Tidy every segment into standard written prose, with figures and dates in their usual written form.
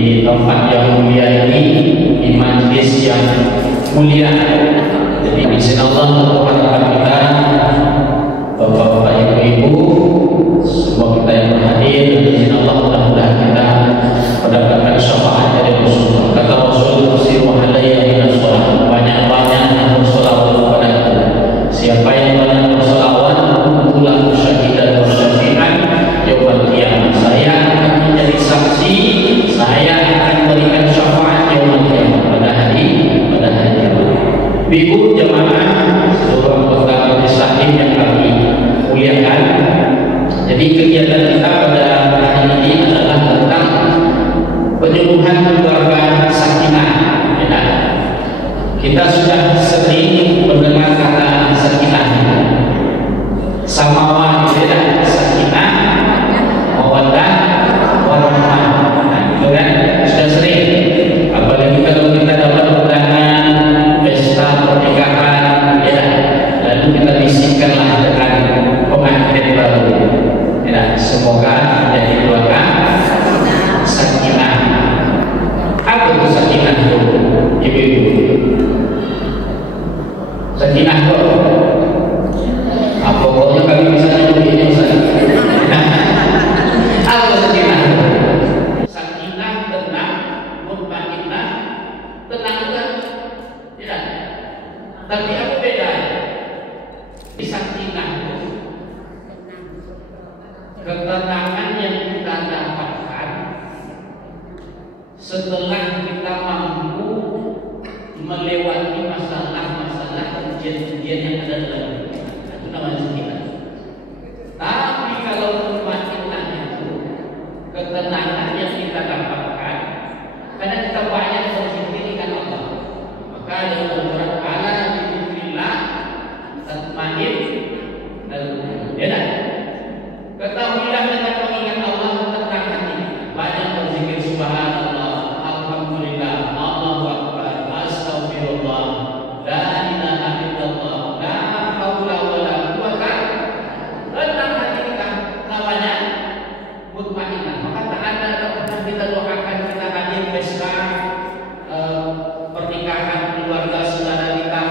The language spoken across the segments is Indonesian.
di tempat yang mulia ini, di majlis yang mulia. Jadi insyaallah harapan kita Bapak-bapak, Ibu-ibu, semua kita yang berhadir, dan insyaallah mudah-mudahan kita mendapatkan syafaat dari Rasulullah. Kata Rasul, "Siru alayya minas sholawat." Banyak-banyak bersolawat kepadaku. Siapa yang banyak bersolawat, kulah syahidan wa syafi'an yaumil qiyamah. Saya akan menjadi saksi, saya akan memberikan syafaat yaumil qiyamah pada hari kiamat. Ibu jemaah seluruh anggota majelis taklim yang kami muliakan. Jadi kegiatan kita pada hari ini adalah tentang penyembuhan keluarga sakinah. Ya. Kita sudah sering mendengar kata sakinah, samawa, ya, sakinah, mawaddah, warahmah. Nah, itu kan sudah sering. Apalagi kalau kita dapat undangan pesta pernikahan, ya, lalu kita bisikkanlah dengan pengantin baru. Ya, semoga menjadi keluarga sakinah. Apa itu sakinah itu, ibu-ibu? Sakinah itu apa? Pokoknya kami bisa nyebut ini sakinah. Apa sakinah itu? Sakinah tenang, mutmainnah, tenang kan? Tidak. Tapi apa bedanya? Di sakinah itu ketenangan yang kita dapatkan setelah kita mampu melewati masalah-masalah ujian-ujian yang ada dalam hidup. Itu namanya sakinah. Tapi kalau mutmainnah itu ketenangan yang kita dapatkan karena kita banyak berzikir dengan Allah. Maka dalam Al-Quran, ala dzikrillah tatmainnul qulub. Ya, ketahuilah dengan mengingat Allah tenang hati. Banyak berzikir subhanallah, alhamdulillah, Allahu akbar, astagfirullah, la ilaha illallah, la haula wala quwata. Tenang hati kita, namanya mutmainnah. Maka tak ada pernah kita doakan kita hadir pesta pernikahan keluarga saudara kita,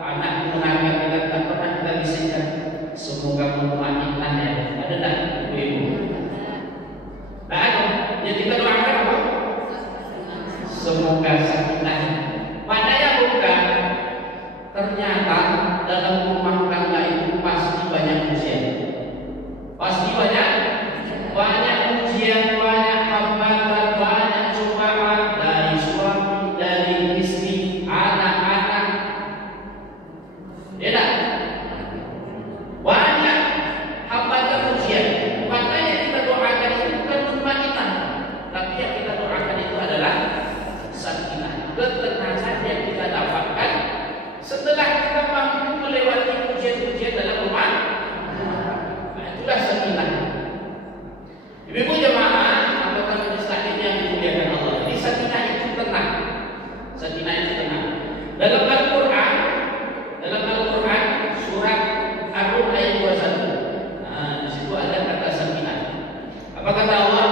anak menangga kita, tak pernah kita bisikan semoga mutmainnah. Ya, ada tak ibu-ibu? Tak ada. Jadi kita doakan apa? Semoga sakinah. Padahal bukan. Ternyata dalam rumah tangga itu pasti banyak ujian. Pasti banyak ujian, banyak hambatan, banyak cobaan dari suami, dari istri, anak-anak. Ya tak? Banyak hambatan ujian. Makanya kita doakan itu bukan mutmainnah, tapi yang kita doakan itu adalah sakinah, ketenangan yang kita dapatkan setelah kita mampu melewati ujian-ujian dalam rumah. Nah, itulah sakinah. Ibu jemaah anggota majelis taklim yang dimuliakan Allah. Jadi sakinah itu tenang. Sakinah itu tenang. Dalam Al-Quran surat Ar-Rum ayat 21. Nah, di situ ada kata sakinah. Apa kata Allah?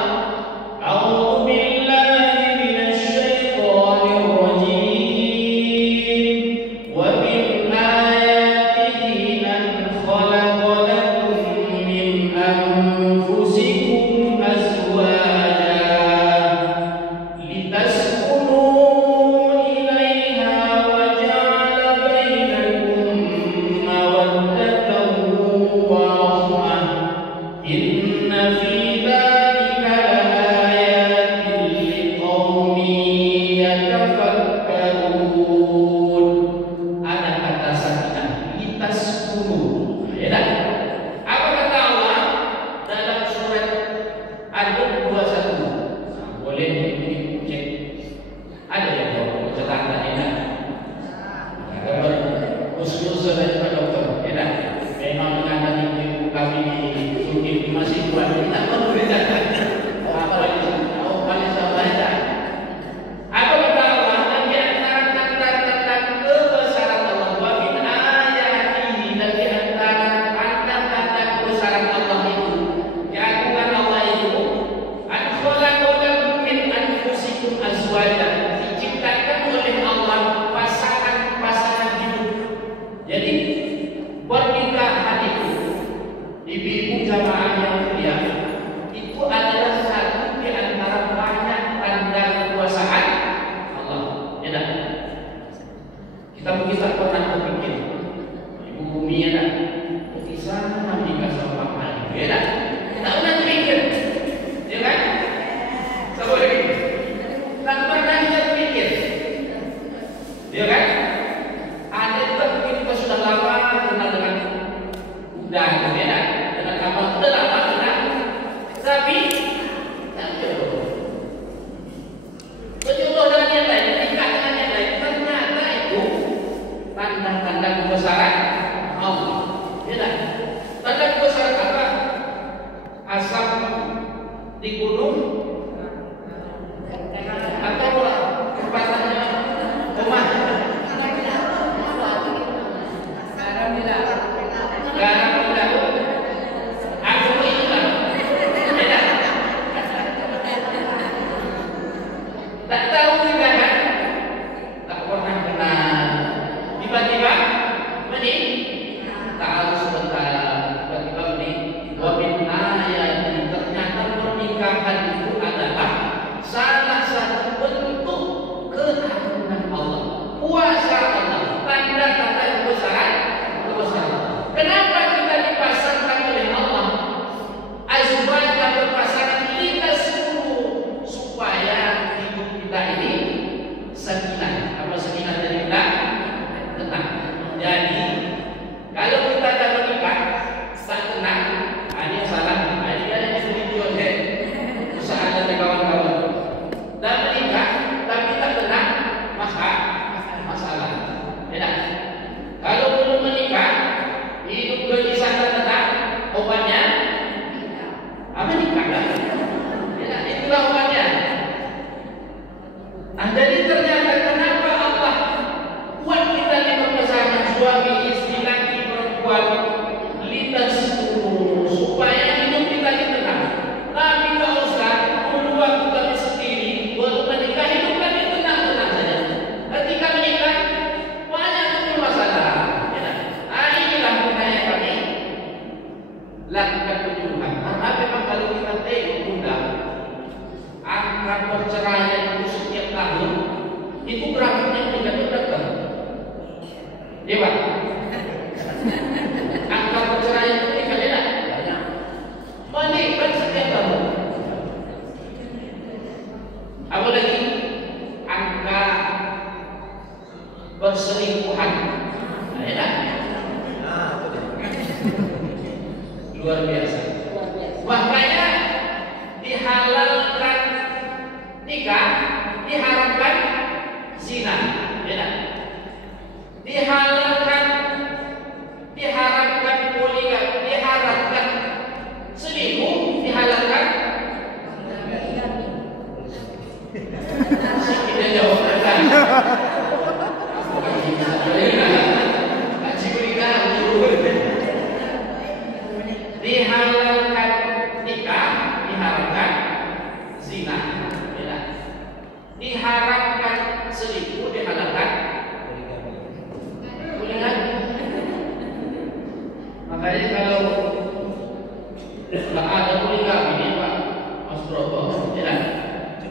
A'udzu billahi minasy syaithanir rajim. Wa min ayatihi an khalaqa lakum min anfusikum azwajan litaskunu ilaiha wa ja'ala bainakum mawaddatan wa rahmah. Inna fi dzalika laayatin liqaumin yatafakkarun. Ada kata sakinah, litaskunu. Ya tak? Apa kata Allah dalam surat Ar-Rum 21? Nah, boleh dicek. Ada yang bawa catatan ini. Gambar khusus dari Pak Dokter. Ya tak? Memang dengan ibu kami di Turki masih buat kita perlu dicatat. Apa lagi? Oh, banyak sahabat. Apa kata Allah? Dan di antara tanda-tanda kebesaran Allah, wa min ayatihi, dan di antara tanda-tanda kebesaran Allah itu, keagungan Allah itu, an khalaqa lakum min anfusikum Ibu-ibu jamaah yang mulia, itu adalah satu di antara banyak tanda kekuasaan Allah. Ya tak? Kita mungkin tak pernah berpikir, ibu bumi ya tak? Bisa menikah sama Pak Ali. Ya tak? Tak pernah terpikir. Ya kan? Sama lagi. Tak pernah kita terpikir. Ya kan? Ada juga mungkin kita sudah lama kenal dengan udah, ya tak? Dengan kapal sudah lama kenal. Tapi tak jodoh. Berjodoh dengan yang lain, nikah dengan yang lain. Ternyata itu tanda-tanda kebesaran Allah. Ya tak? Tanda kebesaran apa? Asap di gunung atau kepasannya rumah garam tidak aku itu kan tidak tak tahu juga kan, tak pernah kenal, tiba-tiba menik tahu sebentar, tiba-tiba menik wabin ayat, ternyata pernikahan itu adalah salah satu bentuk keagungan Allah, kuasa Allah, tanda-tanda kebesaran. Kenapa kita dipasangkan oleh Allah azwaja berpasangan kita suruh supaya hidup kita ini sakinah. Apa sakinah dari kita? Tenang. Jadi kalau kita dah menikah tak tenang, ini salah. Ini ada video je. Usaha dari kawan-kawan. Dah menikah tapi tak tenang, masalah. Ya. Kalau belum menikah hidup gelisah tenang, obatnya apa nikah lah? Ya, itulah obatnya. Nah, jadi ternyata kenapa Allah buat kita di pasangan suami istri laki perempuan lintas supaya hidup kita ini tenang. Tapi kalau Ustaz dulu waktu kami sendiri baru menikah hidup kami tenang-tenang saja. Ketika menikah banyak masalah. Lakukan penyuluhan. Karena memang kalau kita tengok mudah, angka perceraian itu setiap tahun itu grafiknya meningkat berapa? Ya Pak? Angka perceraian itu meningkat tidak? Meningkat setiap tahun. Apalagi angka perselingkuhan. Tidak? Luar biasa. Makanya dihalalkan nikah, diharamkan zina. Ya. Diharamkan poligami, diharamkan selingkuh, dihalalkan. Kita jawab kan. Dihalalkan nikah, diharamkan zina, ya. Diharamkan selingkuh, dihalalkan poligami. Makanya kalau tak ada poligami ini Pak Mas Broto, ya,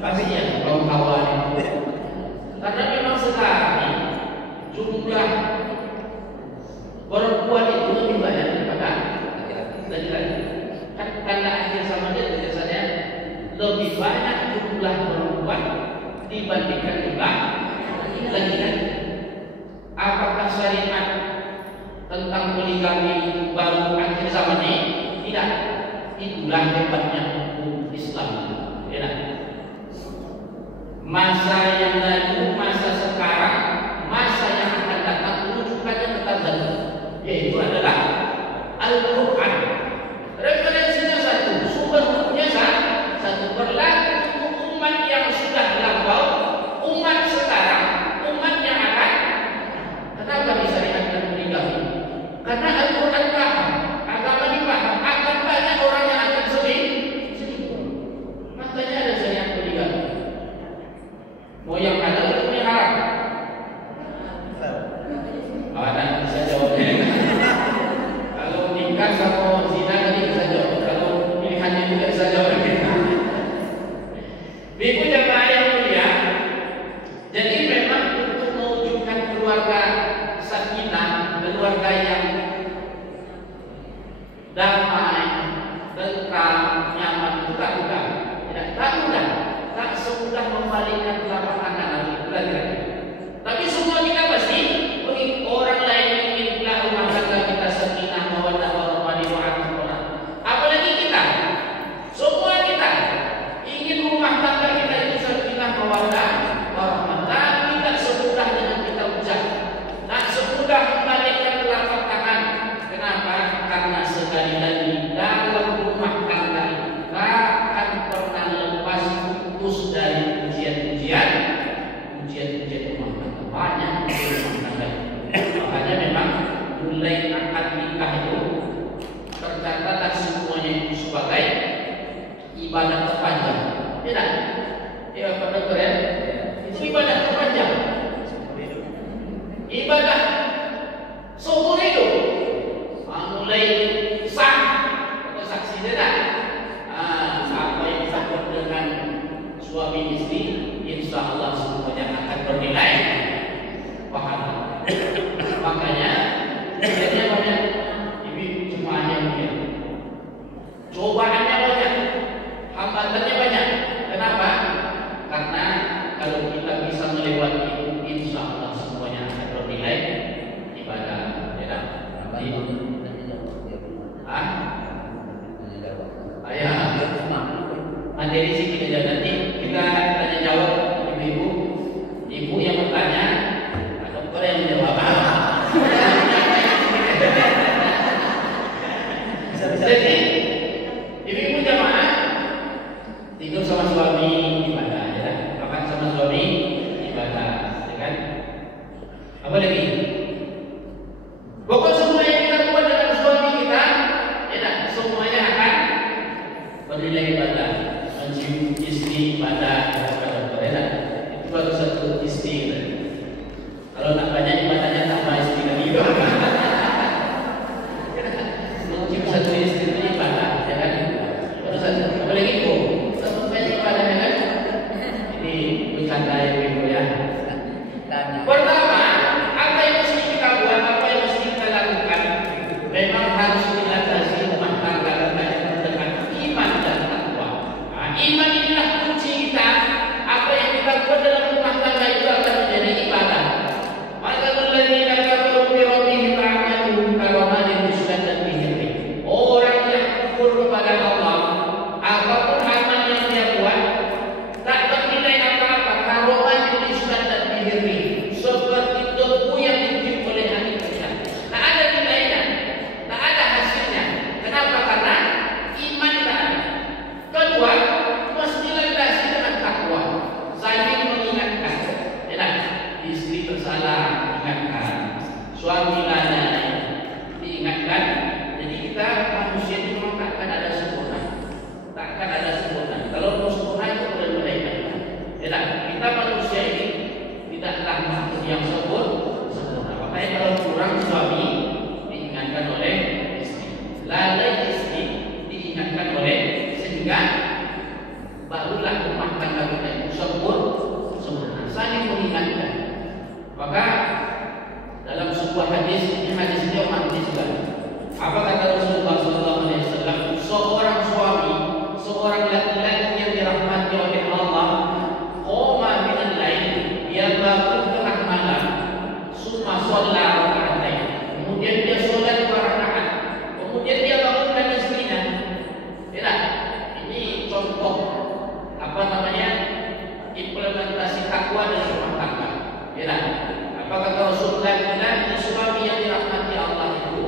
pastinya kawan-kawan. Karena memang sekarang jumlah perempuan itu lebih banyak daripada laki-laki. Kan tanda akhir sama dia biasanya lebih banyak jumlah perempuan dibandingkan jumlah laki-laki. Apakah syariat tentang poligami baru akhir zaman ini? Tidak. Itulah hebatnya hukum Islam. Ya. Masa yang lalu, masa sekarang, masa yang akan datang rujukannya tetap satu, yaitu adalah Al-Quran. Referensinya satu, sumber hukumnya satu, berlaku untuk umat yang sudah lampau, umat sekarang, umat yang akan. Kenapa disyariatkan poligami? Karena Al-Quran paham, agama ini paham, akan banyak orang yang akan selingkuh. Makanya ada syariat poligami. Mau yang halal damai, tentram, nyaman itu tak mudah. Tak mudah, tak semudah membalikkan telapak tangan itu lagi. Tapi semua kita pasti orang lain inginlah rumah tangga kita sakinah mawaddah warahmah warahmah. Apalagi kita, semua kita ingin rumah tangga kita itu sakinah mawaddah warahmah. Tapi tak semudah dengan kita ucap, tak semudah membalikkan telapak tangan. Kenapa? Karena sekali lagi dalam rumah tangga kita akan pernah lepas putus dari ujian-ujian rumah tangga. Banyak rumah tangga. Makanya memang mulai akad nikah itu tercatat semuanya itu sebagai ibadah terpanjang. Tidak? Ya, Pak Dokter ya. Itu ibadah terpanjang. Ibadah seumur hidup. Mulai sah atau saksi tidak? Apa yang disebut dengan suami istri, insya Allah semuanya akan bernilai pahala. Makanya sebenarnya banyak ibu jemaahnya mungkin cobaannya banyak, hambatannya banyak. Kenapa? Karena kalau kita bisa melewati, insya Allah semuanya akan bernilai ibadah. Tidak? Materi sih kita jaga nanti kita tanya jawab ibu yang bertanya atau dokter yang menjawab. Jadi ibu jamaah tidur sama suami ibadah, ya, makan sama suami ibadah, ya kan? Apa lagi? Pokok semua yang kita buat dengan suami kita, ya, semuanya akan bernilai ibadah. Mencium istri ibadah kepada mereka. Itu baru satu istri. Kalau nak banyak ibadahnya tambah istri lagi. Mencium satu istri itu ibadah, ya kan? Baru satu. Apalagi itu, satu banyak ibadahnya kan? Ini bercanda ibu ya. Pertama, apa yang mesti kita buat, apa yang mesti kita lakukan, memang harus dilatasi rumah tangga kita dengan iman dan takwa. Iman inilah kunci kita. Apa yang kita buat dalam rumah tangga itu akan menjadi ibadah. Masalul ladzina kafaru bi rabbihim a'maluhum karamadin musnadin bihi. Orang yang kufur kepada Allah, apapun amal yang dia buat tak bernilai apa-apa. Karamadin musnadin bihi, seperti debu yang ditiup oleh angin kencang. Tak ada nilainya, tak ada hasilnya. Kenapa? Karena iman tak ada. Kedua, mestilah dasi dengan takwa, saling mengingatkan. Yalah, istri bersalah diingatkan, suami lalai diingatkan. Jadi kita manusia itu memang takkan ada sempurna, takkan ada sempurna. Kalau mau sempurna itu boleh mereka. Yalah, kita manusia ini tidaklah makhluk yang sempurna. Makanya kalau kurang suami diingatkan oleh istri, lalai istri diingatkan oleh, sehingga barulah rumah tangga kita itu sempurna, saling mengingatkan. Maka dalam sebuah hadis, ini hadisnya hadis juga. Apa kata Rasulullah SAW? Seorang suami, seorang laki-laki yang dirahmati oleh Allah, qoma minal lail, dia bangun tengah malam, summa shalla raka'atain, kemudian dia sholat 2 rakaat, kemudian dia bangunkan istrinya. Tidak, ini contoh apa namanya implementasi takwa dalam rumah tangga. Tidak, apa kata Rasulullah? Ini suami yang dirahmati Allah itu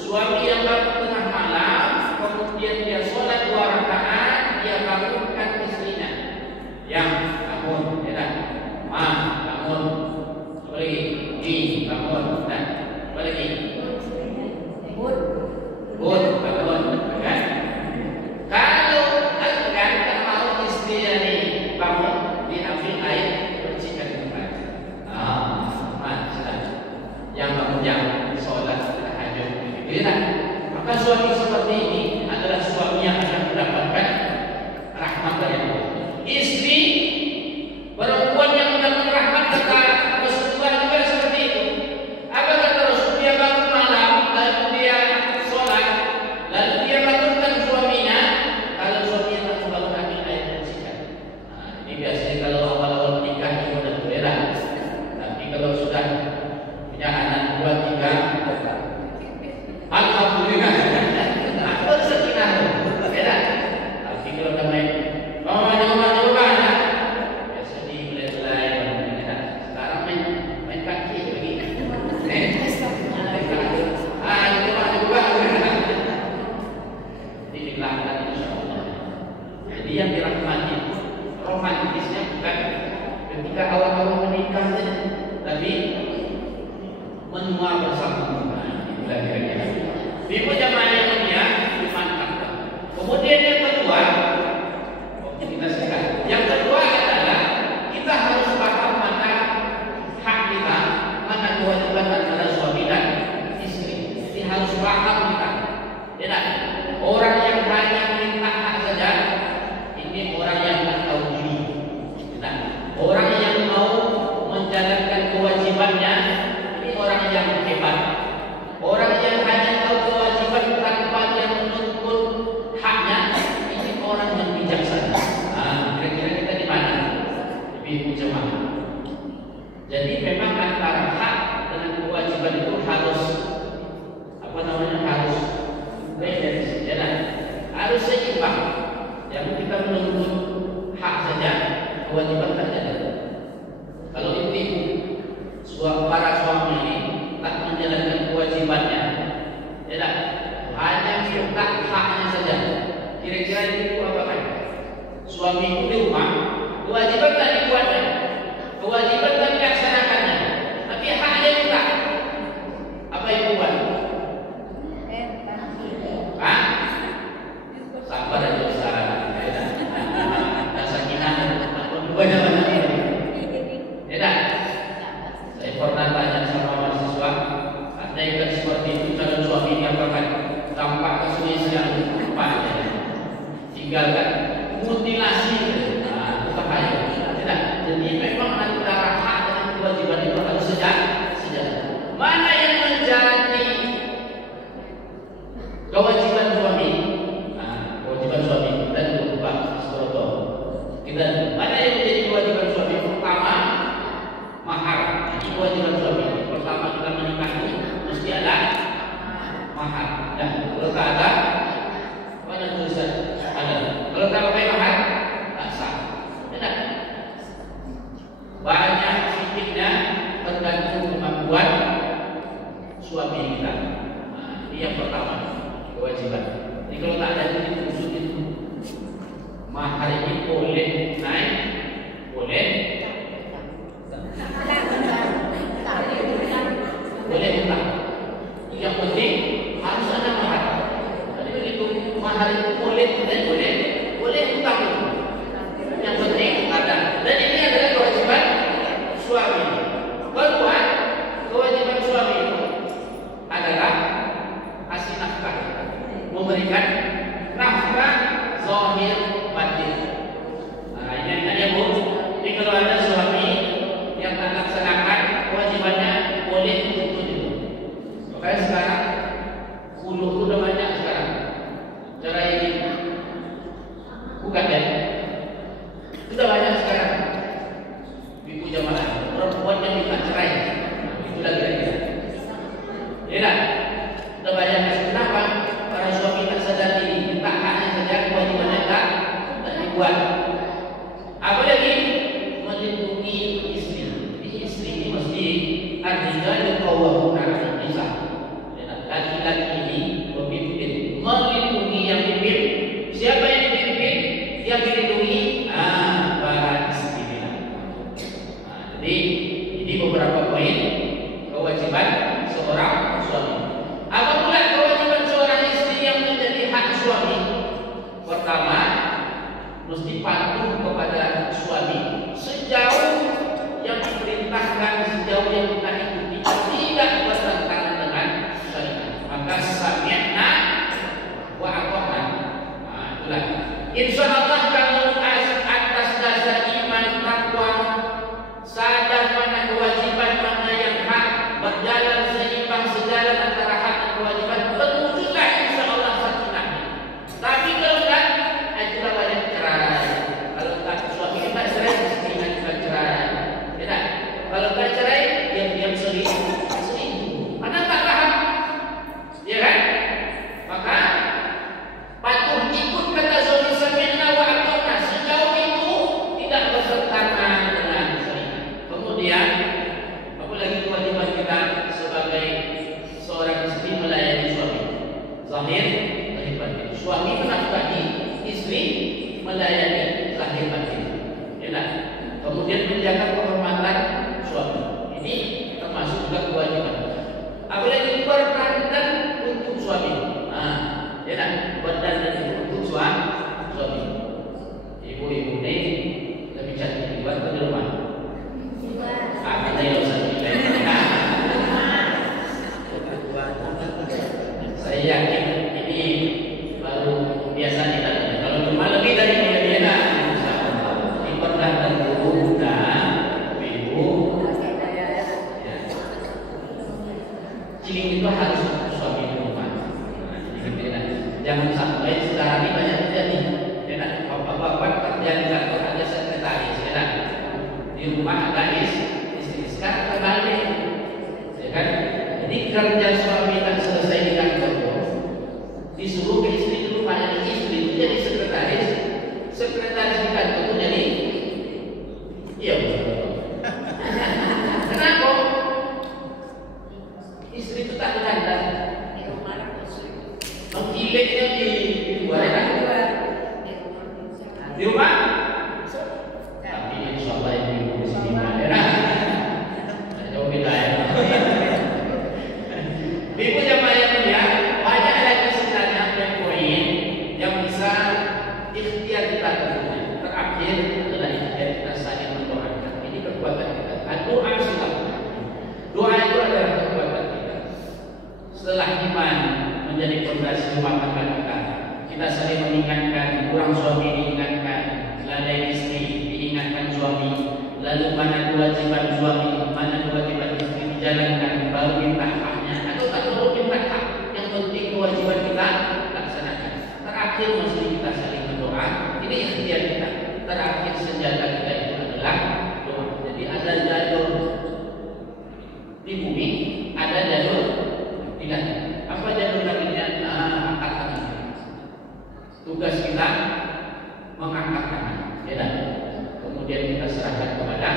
suami yang bangun tengah malam, kemudian dia sholat 2 rakaat, dia bangunkan istrinya. Yang bangun, tidak, bangun. Apa lagi? Bangun. Dan apa lagi? Bangun. Kan? Kalau kan mau istri ini bangun, diambil air, bersihkan tempat. Yang bangun yang sholat tahajud, gitu. Maka suami seperti ini adalah suami yang akan mendapatkan rahmat dari Allah. Istri perempuan yang mendapat rahmat kata Rasulullah juga seperti itu. Apa kata Rasul? Dia bangun malam, lalu dia sholat, lalu kewajiban tak ada. Kalau ibu-ibu, para suami ini tak menjalankan kewajibannya, ya tak? Hanya minta haknya saja. Kira-kira ibu apa kan? Suami itu di rumah, kewajiban tak dibuatnya, kewajiban tak dilaksanakannya, tapi haknya minta. Apa ibu buat? Hah? Sabar aja Ustaz. Banyak-banyak. Ya tak? Saya pernah tanya sama mahasiswa, ada yang seperti itu calon suami yang akan tampak kesulitan tempatnya, tinggalkan mutilasi, itu bahaya. Tidak. Jadi memang antara hak dan kewajiban itu harus sejalan. Mana yang menjadi kewajiban suami? Kewajiban suami dan lupa sesuatu. Kita mana yang menjadi kewajiban suami? Pertama, mahar. Ini kewajiban suami. Pertama kita menikah itu mesti ada mahar. Dan kalau tak ada, mana tulisan? Ada. Kalau tak pakai mahar, tak sah. Tidak. Banyak titiknya tergantung kemampuan suami kita. Ini yang pertama, kewajiban. Jadi kalau tak ada titik khusus itu, mahar ini boleh naik, boleh hutang. Yang penting harus ada mahar. Jadi begitu mahar itu boleh hutang. Yang penting ada. Dan ini adalah kewajiban suami. Kedua, kewajiban suami adalah kasih nafkah, memberikan nafkah zahir batin. Ini Bu. Jadi kalau ada suami yang tak laksanakan kewajibannya, boleh tuntut itu. Makanya sekarang ulu udah banyak sekarang. Cara ini bukan ya? Sudah banyak sekarang. Ibu jamaah perempuan yang minta cerai. Itulah kira-kira. Ya, sudah banyak. Kenapa? Para suami tak sadar ini, tak hanya saja kewajibannya tak dibuat. Apalagi melindungi istri. Istri ini mesti ar-rijalu qawwamuna 'ala nisa. Laki-laki ini pemimpin, melindungi yang pimpin. Siapa yang dipimpin? Yang dilindungi para istri. Jadi ini beberapa poin kewajiban seorang suami. Apa pula kewajiban seorang istri yang menjadi hak suami? Pertama, mesti patuh kepada suami sejauh yang diperintahkan, sejauh yang kita ikuti, tidak bertentangan dengan syariat. Maka sami'na wa ata'na. Itulah. Insyaallah kalau atas dasar iman takwa, sadar mana kewajiban, mana yang hak, berjalan seimbang sejalan antara hak dan kewajiban, terwujudlah insyaallah sakinah. Tapi kalau tak, itulah banyak cerai. Kalau tak suami kita cerai, istrinya juga cerai. Tidak. Kalau tak cerai, diam-diam selingkuh. Mana tak paham? Ya kan? Maka patuh ikut kata suami sami'na wa ata'na, sejauh itu tidak bertentangan dengan syariat. Kemudian apa lagi kewajiban kita sebagai seorang istri melayani suami? Zahir, zahir batin. Suami menafkahi istri, melayani zahir batin. Ya. Kemudian menjaga kehormatan suami. Ini termasuk juga kewajiban. Apalagi berdandan untuk suami. Ya, berdandan untuk suami. Ibu-ibu ini lebih cantik buat di rumah. Kita yang usah nilai. Saya yakin ini baru biasa kita. Kalau cuma lebih dari dia diperdandan dulu dan ibu. Ciling itu harus suami di rumah. Jangan sampai sekarang ini banyak terjadi. Bapak-bapak kerja di kantor ada sekretaris, ya. Di rumah ada istri. Sekarang terbalik, ya kan? Jadi kerja suami tak selesai di kantor, disuruh ke istri dulu, pada istri itu jadi sekretaris di kantor itu jadi Ciliknya di luar ya? Di rumah? Tapi insya Allah ibu di sini daerah. Jauh beda ya. Ibu jamaah yang mulia, banyak lagi sebenarnya poin yang bisa ikhtiar kita lakukan. Terakhir adalah ikhtiar kita saling mendoakan. Ini kekuatan kita. Doa sudah. Doa itu adalah kekuatan kita. Setelah iman menjadi fondasi rumah tangga kita, kita saling mengingatkan, kurang suami diingatkan, lalai istri diingatkan suami, lalu mana kewajiban suami, mana kewajiban istri dijalankan, baru minta haknya, atau tak perlu minta hak, yang penting kewajiban kita laksanakan. Terakhir mesti kita saling berdoa. Ini ikhtiar kita. Terakhir senjata kita itu adalah doa. Jadi ada jalur di bumi, ada jalur di langit. Apa jalur langitnya? Angkat tangan. Tugas kita mengangkat tangan, ya. Kemudian kita serahkan kepada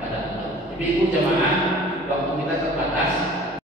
Allah. Ibu jamaah, waktu kita terbatas.